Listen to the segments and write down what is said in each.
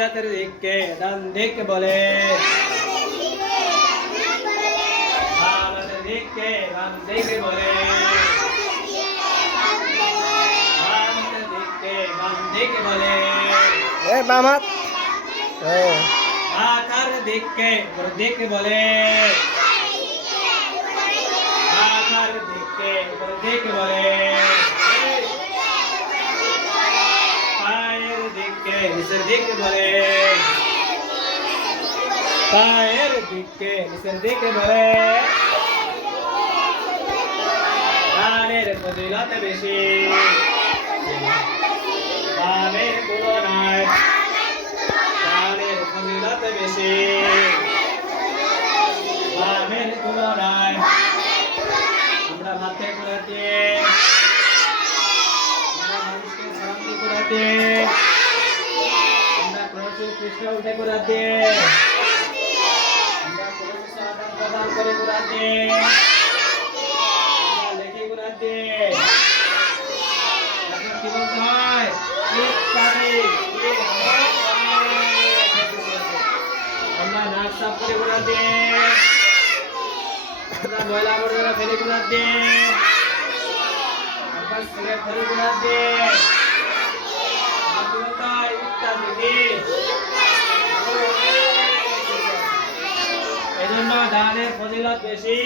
ইবাদতের দিককে ডান দিক বলে ইবাদতের দিককে বাম দিক বলে ইবাদতের দিককে বাম দিক বলে বাম হাত মাথার দিককে উপর দিক বলে মাথার দিককে উপর দিক বলে পায়ের দিককে নিচের দিক বলে পায়ের দিককে নিচের দিক বলে ডানের ফজিলত বেশি বামের তুলনায় ডানের ফজিলত বেশি বামের তুলনায় আমরা মাথে ঘুরাতে আমরা মানুষকে সালাম দিয়ে ঘুরাতে আমরা প্রভু কৃষ্ণ উঠে ঘুরাতে আমরা প্রভু সালাম প্রদান করে ঘুরাতে আমরা লেখে ঘুরাতে এখন কি বলতে হয় আমরা নাক সাফ করে ঘুরাতে আমরা ময়লা আবর্জনা ফেলে ঘুরাতে আমরা সিগারেট ফেলে ঘুরাতে ইত্যাদি এই জন্য ডানের ফজিলত বেশি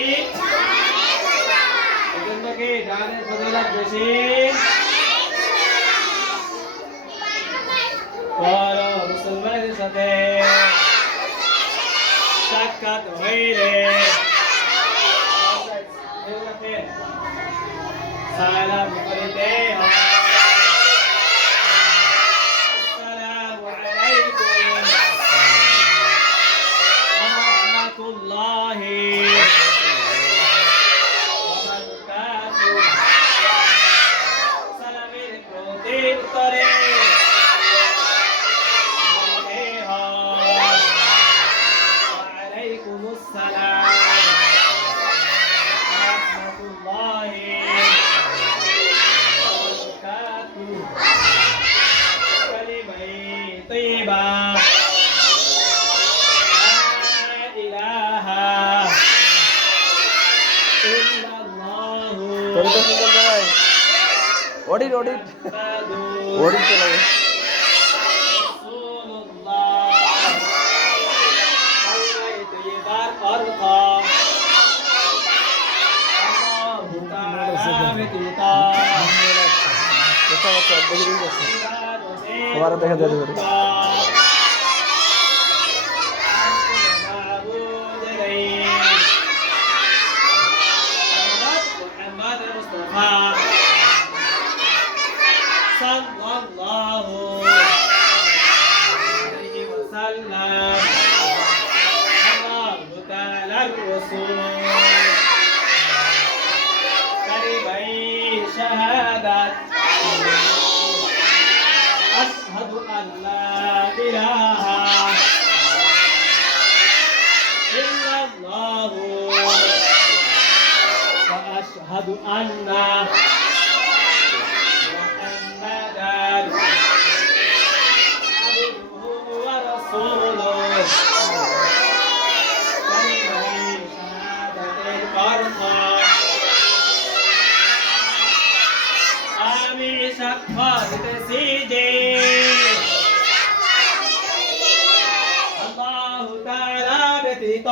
এই জন্য কি ডানের ফজিলত বেশি বড় মুসলমানের সাথে সাক্ষাৎ হইলে সালাম করিতে হয় আসসালামু আলাইকুম ওয়া রাহমাতুল্লাহি ওয়া বারাকাতুহু সালামের প্রত্যুত্তরে অডিট অডিট অডিট চলে সবার দেখা যেতে পারে شهادة أشهد أن لا إله إلا الله وأشهد أن محمدا عبده ورسوله كلمة شهادة الأربع আমি সাক্ষ্য দিতেছি যে আল্লাহু তাআলা ব্যতীত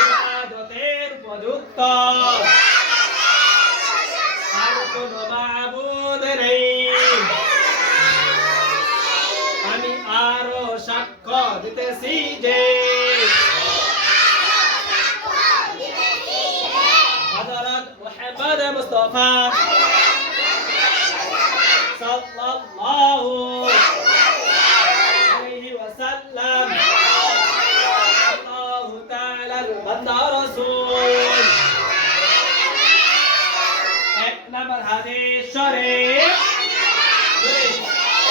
ইবাদতের উপযুক্ত আর কোনো মাবুদ নেই। আমি আরো সাক্ষ্য দিতেছি যে محمد مصطفى صلى الله عليه وسلم الله تعالى البندر رسول এক নম্বর হাদিস শরীফ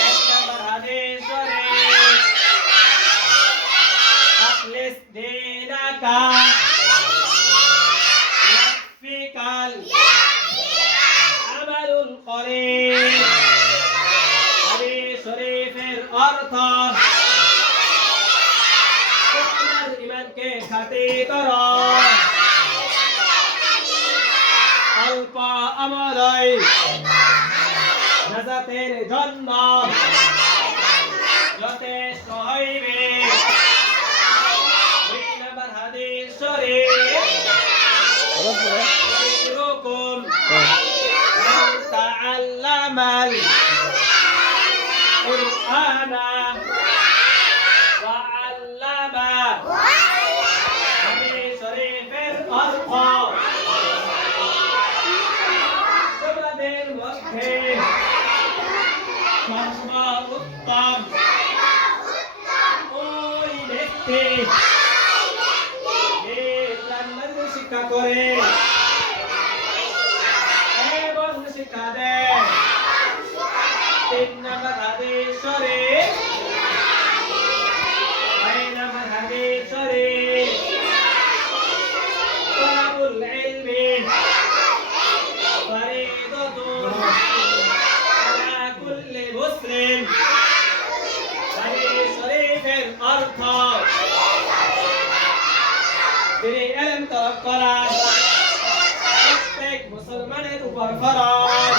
এক নম্বর হাদিস শরীফ আখলিস দীনাকা আমালুল করিম হাদিস শরীফ অর্থ তোমার ইমানকে খাঁটি করো অল্প আমলই নাজাতের জন্য যথেষ্ট হইবে। 2 নম্বর হাদিস শরীফ خيركم من تعلم القرآن وعلمه হাদিস শরীফের অর্থ তোমাদের মধ্যে সর্বোত্তম ওই ব্যক্তি যে ইসলামের শিক্ষা করে এবং শিক্ষা দেয়। 3 নম্বর হাদিস শরীফ 2 নম্বর হাদিস শরীফ তলাবুল ইলমি ফরিদাতুন আলা কুল্লি মুসলিম হাদিস শরীফের অর্থ তিনি ইলম তলব করা প্রত্যেক মুসলমানের উপর ফরজ।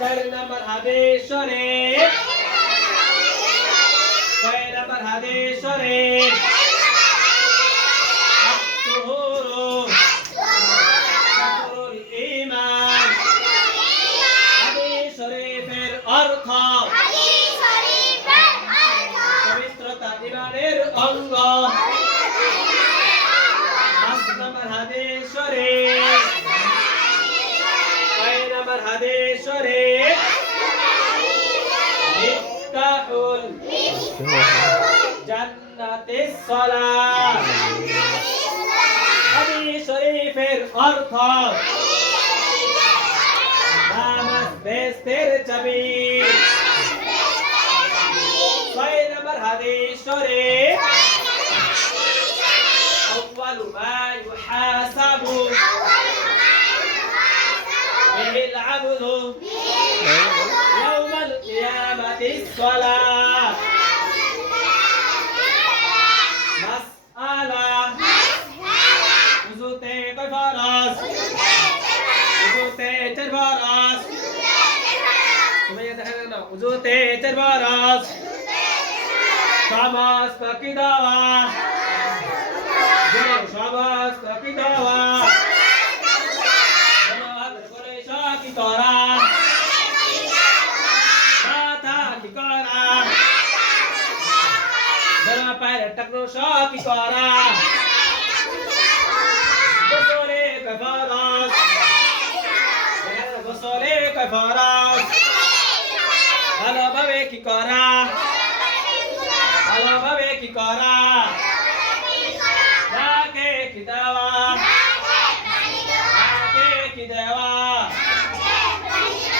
4 নম্বর হাদিস শরীফ 6 নম্বর হাদিস শরীফ আত-তুহুরু শাতরুল ঈমান হাদিস শরীফের অর্থ পবিত্রতা ঈমানের অঙ্গ। 5 নম্বর হাদিস শরীফ 6 নম্বর হাদিস শরীফ মিফতাহুল জান্নাতিস সালাহ হাদিস শরীফের অর্থ নামাজ বেহেশতের চাবি। 6 নম্বর হাদিস শরীফ أول ما يحاسب به العبد يوم القيامة الصلاة مسألة وضوءতে কয় ফরজ وضوءতে 4 ফরজ তুমি দেখেন না وضوءতে 4 ফরজ সমস্ত কি দাওয়া সমস্ত কি দাওয়া করে কি করা মাথা কি করা পায়ের টাকরো কি করা গোসলে কয় ফরজ গোসলে কয় ফরজ ভালোভাবে কি করা ভালোভাবে কি করা তাকে কি দেওয়া তাকে কি দেওয়া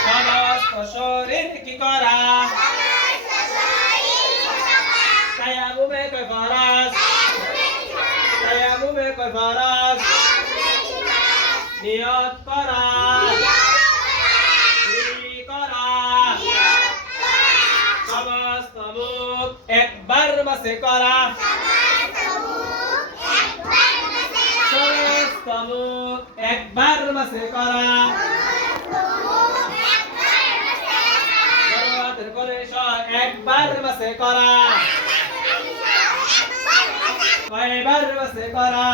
সমস্ত শরীর কি করা তায়াম্মুমে কয় ফরজ তায়াম্মুমে কয় ফরজ নিয়ত করা কি করা সমস্ত মুখ একবার মাসে করা সমস্ত মুখ একবার মাসে করা করে একবার মাসে করা কয়বার মাসে করা